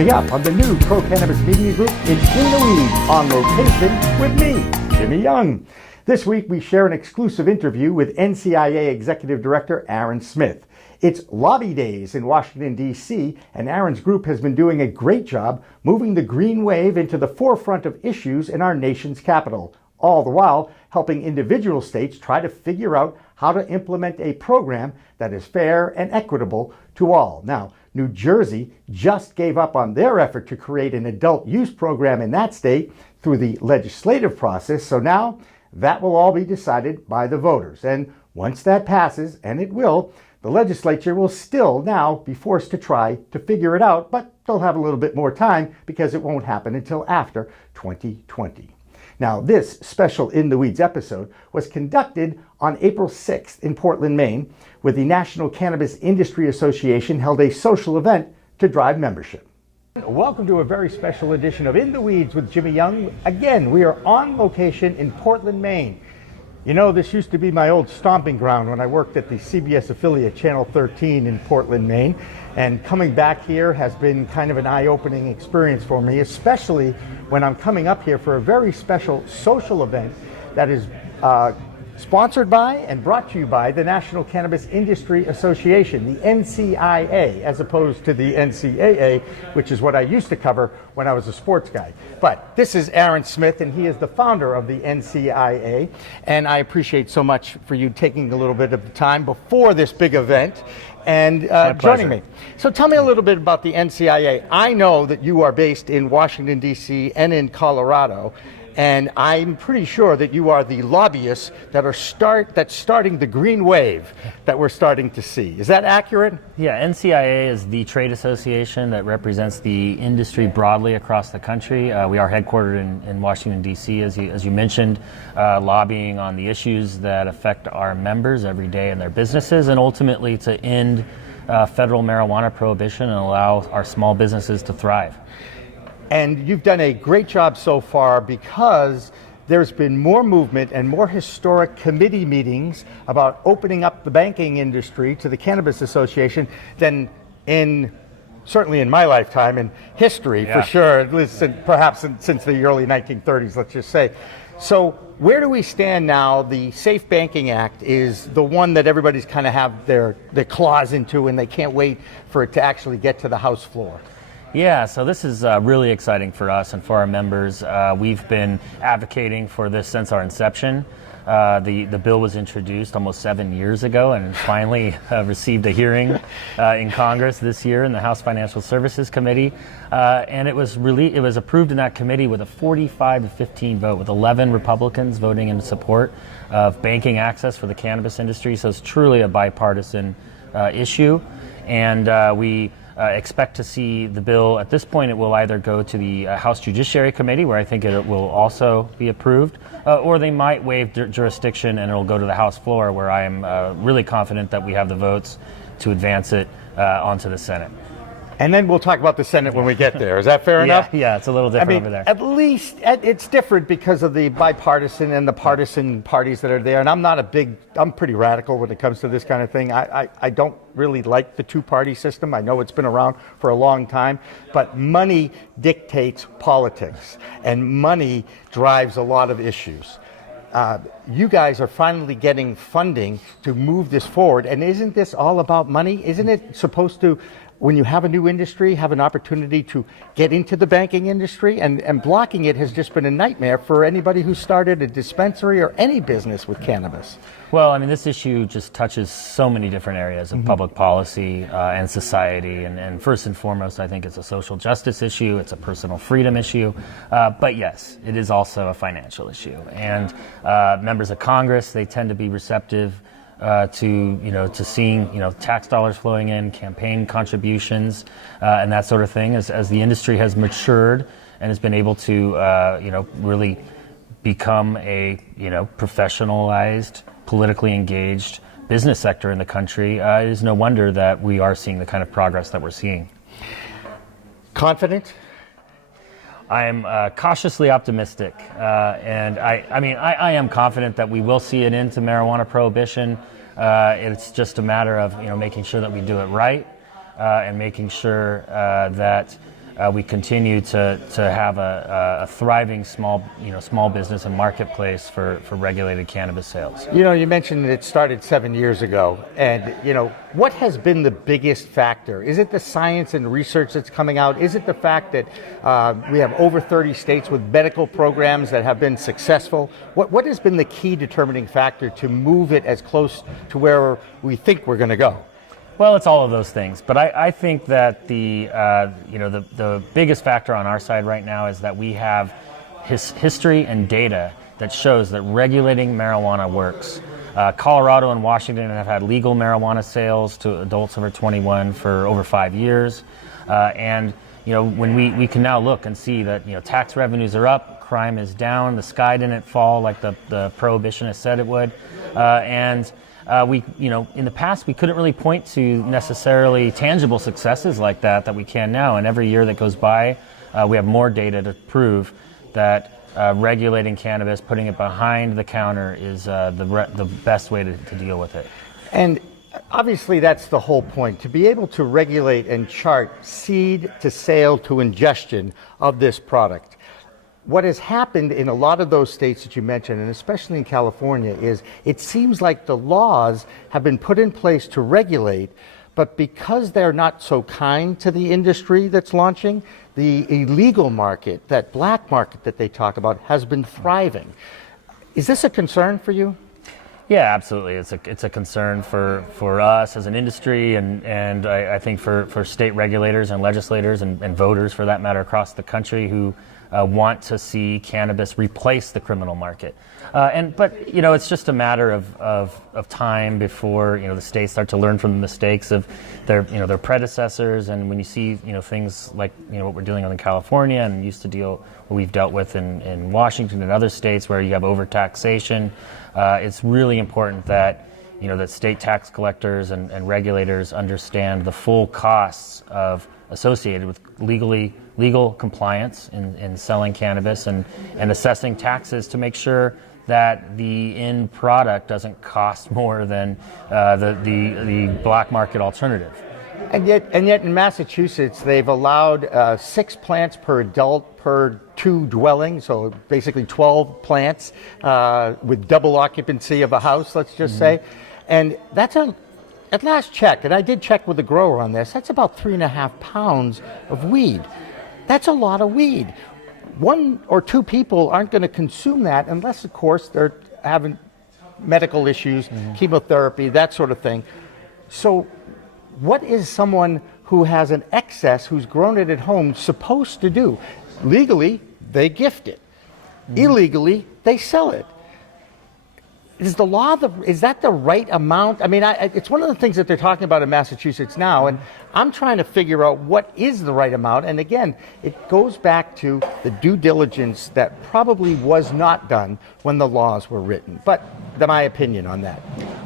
Coming up on the new Pro Cannabis Media Group, it's In the Weeds on location with me, Jimmy Young. This week we share an exclusive interview with NCIA Executive Director Aaron Smith. It's lobby days in Washington, D.C., and Aaron's group has been doing a great job moving the green wave into the forefront of issues in our nation's capital, all the while helping individual states try to figure out how to implement a program that is fair and equitable to all. Now, New Jersey just gave up on their effort to create an adult use program in that state through the legislative process, so now that will all be decided by the voters. And once that passes, and it will, the legislature will still now be forced to try to figure it out, but they'll have a little bit more time because it won't happen until after 2020. Now, this special In the Weeds episode was conducted on April 6th in Portland, Maine, where the National Cannabis Industry Association held a social event to drive membership. Welcome to a very special edition of In the Weeds with Jimmy Young. Again, we are on location in Portland, Maine. You know, this used to be my old stomping ground when I worked at the CBS affiliate Channel 13 in Portland, Maine. And coming back here has been kind of an eye-opening experience for me, especially when I'm coming up here for a very special social event that is sponsored by and brought to you by the National Cannabis Industry Association, the NCIA, as opposed to the NCAA, which is what I used to cover when I was a sports guy. But this is Aaron Smith, and he is the founder of the NCIA, and I appreciate so much for you taking a little bit of the time before this big event and joining me. So tell me a little bit about the NCIA. I know that you are based in Washington, D.C. and in Colorado, and I'm pretty sure that you are the lobbyists that's starting the green wave that we're starting to see. Is that accurate? Yeah, NCIA is the trade association that represents the industry broadly across the country. We are headquartered in Washington, D.C., as you mentioned, lobbying on the issues that affect our members every day in their businesses, and ultimately to end federal marijuana prohibition and allow our small businesses to thrive. And you've done a great job so far because there's been more movement and more historic committee meetings about opening up the banking industry to the Cannabis Association than certainly in my lifetime in history, for sure, at least perhaps since the early 1930s, let's just say. So where do we stand now? The Safe Banking Act is the one that everybody's kind of have their claws into, and they can't wait for it to actually get to the House floor. Yeah, so this is really exciting for us and for our members. We've been advocating for this since our inception. The bill was introduced almost 7 years ago and finally received a hearing in Congress this year in the House Financial Services Committee. And it was approved in that committee with a 45-15 vote, with 11 Republicans voting in support of banking access for the cannabis industry. So it's truly a bipartisan issue. And we expect to see the bill. At this point, it will either go to the House Judiciary Committee, where I think it will also be approved, or they might waive jurisdiction and it'll go to the House floor, where I am really confident that we have the votes to advance it onto the Senate. And then we'll talk about the Senate when we get there. Is that fair enough? Yeah, it's a little different over there. At least it's different because of the bipartisan and the partisan parties that are there. And I'm pretty radical when it comes to this kind of thing. I don't really like the two-party system. I know it's been around for a long time, but money dictates politics, and money drives a lot of issues. You guys are finally getting funding to move this forward. And isn't this all about money? Isn't it supposed to, when you have a new industry, have an opportunity to get into the banking industry? And blocking it has just been a nightmare for anybody who started a dispensary or any business with cannabis. Well, I mean, this issue just touches so many different areas of public policy and society. And first and foremost, I think it's a social justice issue. It's a personal freedom issue. But yes, it is also a financial issue. And members of Congress, they tend to be receptive to seeing tax dollars flowing in, campaign contributions, and that sort of thing. As the industry has matured and has been able to really become a professionalized, politically engaged business sector in the country, it is no wonder that we are seeing the kind of progress that we're seeing. Confident? I am cautiously optimistic, and I am confident that we will see an end to marijuana prohibition. It's just a matter of making sure that we do it right, and making sure that we continue to have a thriving small business and marketplace for regulated cannabis sales. You mentioned it started 7 years ago, and what has been the biggest factor? Is it the science and research that's coming out? Is it the fact that we have over 30 states with medical programs that have been successful? What has been the key determining factor to move it as close to where we think we're going to go? Well, it's all of those things, but I think that the biggest factor on our side right now is that we have history and data that shows that regulating marijuana works. Colorado and Washington have had legal marijuana sales to adults over 21 for over 5 years, and when we can now look and see that tax revenues are up, crime is down, the sky didn't fall like the prohibitionist said it would, and in the past, we couldn't really point to necessarily tangible successes like that we can now. And every year that goes by, we have more data to prove that regulating cannabis, putting it behind the counter is the best way to deal with it. And obviously, that's the whole point, to be able to regulate and chart seed to sale to ingestion of this product. What has happened in a lot of those states that you mentioned, and especially in California, is it seems like the laws have been put in place to regulate, but because they're not so kind to the industry that's launching, the illegal market, that black market that they talk about, has been thriving. Is this a concern for you? Yeah, absolutely. It's a concern for us as an industry, and I think for state regulators and legislators and voters, for that matter, across the country who want to see cannabis replace the criminal market. But it's just a matter of time before the states start to learn from the mistakes of their predecessors. And when you see things like what we're dealing with in California and what we've dealt with in Washington and other states where you have overtaxation, it's really important that that state tax collectors and regulators understand the full costs associated with legal compliance in selling cannabis and assessing taxes to make sure that the end product doesn't cost more than the black market alternative. And yet in Massachusetts, they've allowed 6 plants per adult per 2 dwellings, so basically 12 plants with double occupancy of a house, let's just say. And that's at last check, and I did check with the grower on this, that's about 3.5 pounds of weed. That's a lot of weed. 1 or 2 people aren't going to consume that unless, of course, they're having medical issues, chemotherapy, that sort of thing. So what is someone who has an excess, who's grown it at home, supposed to do? Legally, they gift it. Illegally, they sell it. Is the law, is that the right amount? I mean, it's one of the things that they're talking about in Massachusetts now, and I'm trying to figure out what is the right amount. And again, it goes back to the due diligence that probably was not done when the laws were written. But my opinion on that.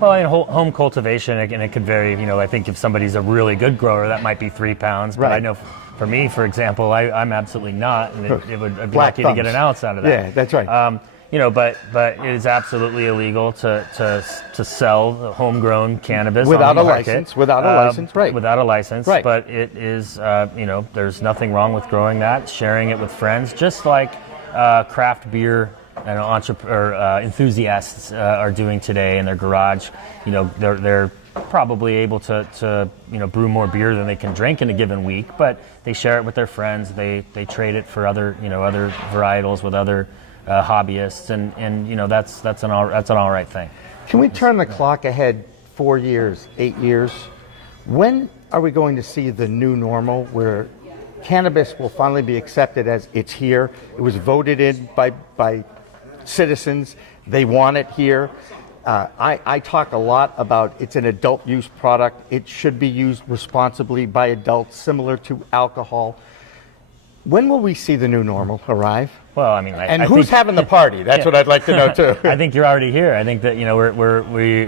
Well, in home cultivation, again, it could vary. I think if somebody's a really good grower, that might be 3 pounds. But right. I know for me, for example, I'm absolutely not, and I'd be Black lucky thumbs. to get an ounce out of that. Yeah, that's right. But it is absolutely illegal to sell homegrown cannabis without on the a market. license. Without a license, right? Without a license, right. But it is, there's nothing wrong with growing that, sharing it with friends, just like craft beer and enthusiasts are doing today in their garage. They're probably able to brew more beer than they can drink in a given week, but they share it with their friends. They trade it for other varietals with other hobbyists, and that's an all right thing. Can we turn the clock ahead 4 years, 8 years? When are we going to see the new normal where cannabis will finally be accepted as it's here? It was voted in by citizens. They want it here. I talk a lot about it's an adult use product. It should be used responsibly by adults, similar to alcohol. When will we see the new normal arrive? Well, I mean, and who's having the party? That's what I'd like to know too. I think you're already here. I think that we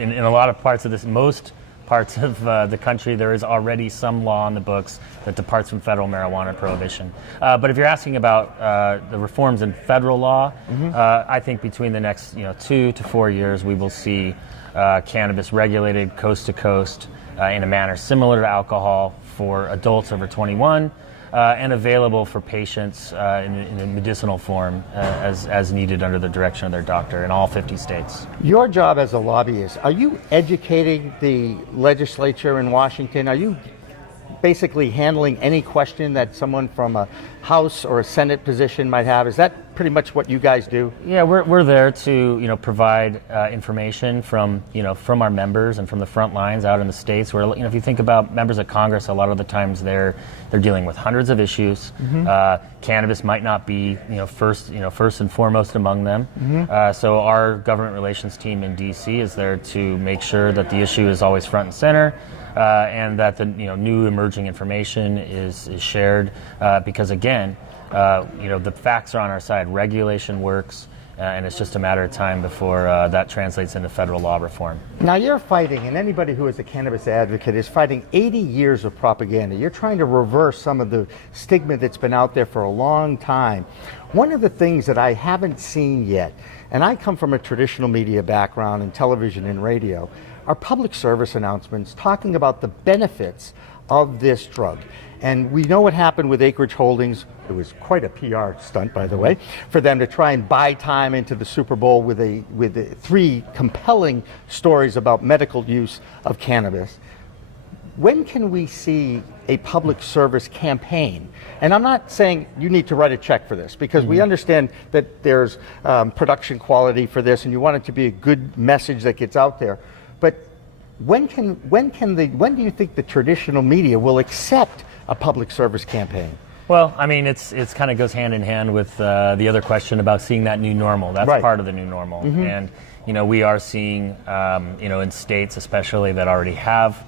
in a lot of parts of most parts of the country, there is already some law on the books that departs from federal marijuana prohibition. But if you're asking about the reforms in federal law, I think between the next 2 to 4 years, we will see cannabis regulated coast to coast in a manner similar to alcohol for adults over 21. and available for patients in a medicinal form as needed under the direction of their doctor in all 50 states. Your job as a lobbyist, are you educating the legislature in Washington? Are you basically handling any question that someone from a House or a Senate position might have? Is that pretty much what you guys do? Yeah, we're there to provide information from our members and from the front lines out in the states. Where if you think about members of Congress, a lot of the times they're dealing with hundreds of issues. Cannabis might not be first and foremost among them. So our government relations team in D.C. is there to make sure that the issue is always front and center. And that the new emerging information is shared because again, the facts are on our side. Regulation works, and it's just a matter of time before that translates into federal law reform. Now you're fighting, and anybody who is a cannabis advocate is fighting 80 years of propaganda. You're trying to reverse some of the stigma that's been out there for a long time. One of the things that I haven't seen yet, and I come from a traditional media background in television and radio, are public service announcements talking about the benefits of this drug. And we know what happened with Acreage Holdings. It was quite a PR stunt, by the way, for them to try and buy time into the Super Bowl with 3 compelling stories about medical use of cannabis. When can we see a public service campaign? And I'm not saying you need to write a check for this, because we understand that there's production quality for this, and you want it to be a good message that gets out there. But when do you think the traditional media will accept a public service campaign? Well, I mean, it's kind of goes hand in hand with the other question about seeing that new normal. That's right. Part of the new normal, and we are seeing in states especially that already have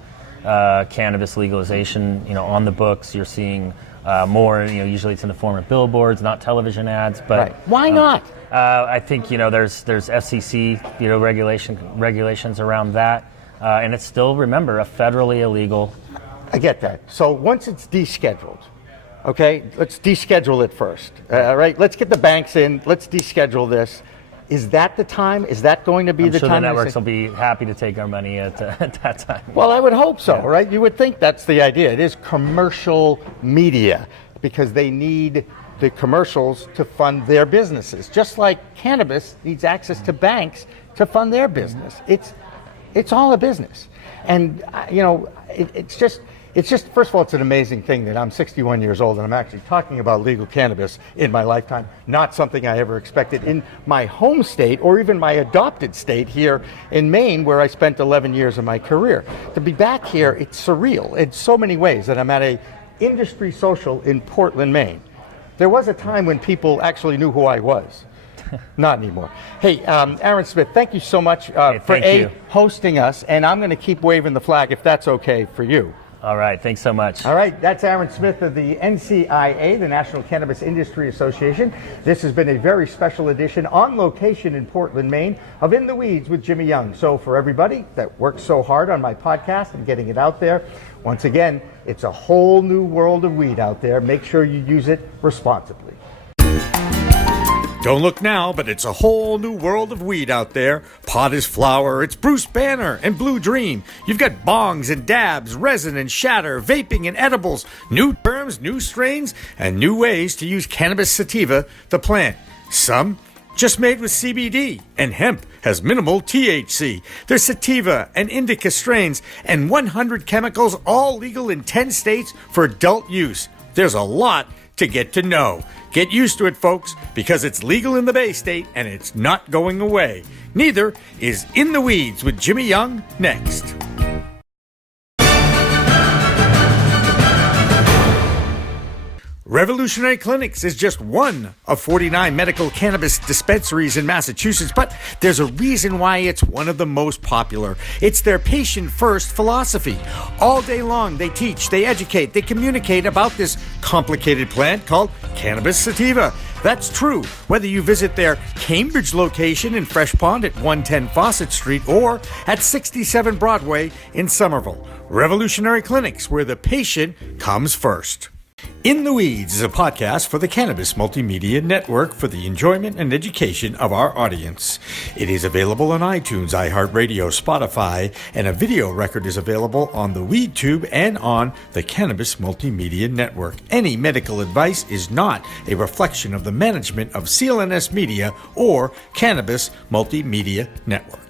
cannabis legalization on the books. You're seeing more. Usually it's in the form of billboards, not television ads. But right. Why not? I think there's FCC regulations around that, and it's still, remember, a federally illegal. I get that. So once it's descheduled, okay, let's deschedule it first. Right? Let's get the banks in. Let's deschedule this. Is that the time? Is that going to be I'm the sure time? The networks will be happy to take our money at that time. Well, I would hope so, right? You would think that's the idea. It is commercial media because they need the commercials to fund their businesses, just like cannabis needs access to banks to fund their business. It's all a business, and it's just first of all, it's an amazing thing that I'm 61 years old and I'm actually talking about legal cannabis in my lifetime. Not something I ever expected in my home state or even my adopted state here in Maine, where I spent 11 years of my career. To be back here, it's surreal in so many ways that I'm at a industry social in Portland, Maine. There was a time when people actually knew who I was. Not anymore. Hey, Aaron Smith, thank you so much for hosting us, and I'm going to keep waving the flag if that's okay for you. All right, thanks so much. All right, that's Aaron Smith of the NCIA, the National Cannabis Industry Association. This has been a very special edition on location in Portland, Maine of In the Weeds with Jimmy Young. So for everybody that works so hard on my podcast and getting it out there, once again, it's a whole new world of weed out there. Make sure you use it responsibly. Don't look now, but it's a whole new world of weed out there. Pot is flower, it's Bruce Banner and Blue Dream. You've got bongs and dabs, resin and shatter, vaping and edibles, new terms, new strains, and new ways to use cannabis sativa, the plant. Some just made with CBD, and hemp has minimal THC. There's sativa and indica strains, and 100 chemicals, all legal in 10 states for adult use. There's a lot to get to know. Get used to it, folks, because it's legal in the Bay State and it's not going away. Neither is In the Weeds with Jimmy Young next. Revolutionary Clinics is just one of 49 medical cannabis dispensaries in Massachusetts, but there's a reason why it's one of the most popular. It's their patient-first philosophy. All day long, they teach, they educate, they communicate about this complicated plant called cannabis sativa. That's true whether you visit their Cambridge location in Fresh Pond at 110 Fawcett Street or at 67 Broadway in Somerville. Revolutionary Clinics, where the patient comes first. In the Weeds is a podcast for the Cannabis MultiMedia Network for the enjoyment and education of our audience. It is available on iTunes, iHeartRadio, Spotify, and a video record is available on the WeedTube and on the Cannabis Multimedia Network. Any medical advice is not a reflection of the management of CLNS Media or Cannabis Multimedia Network.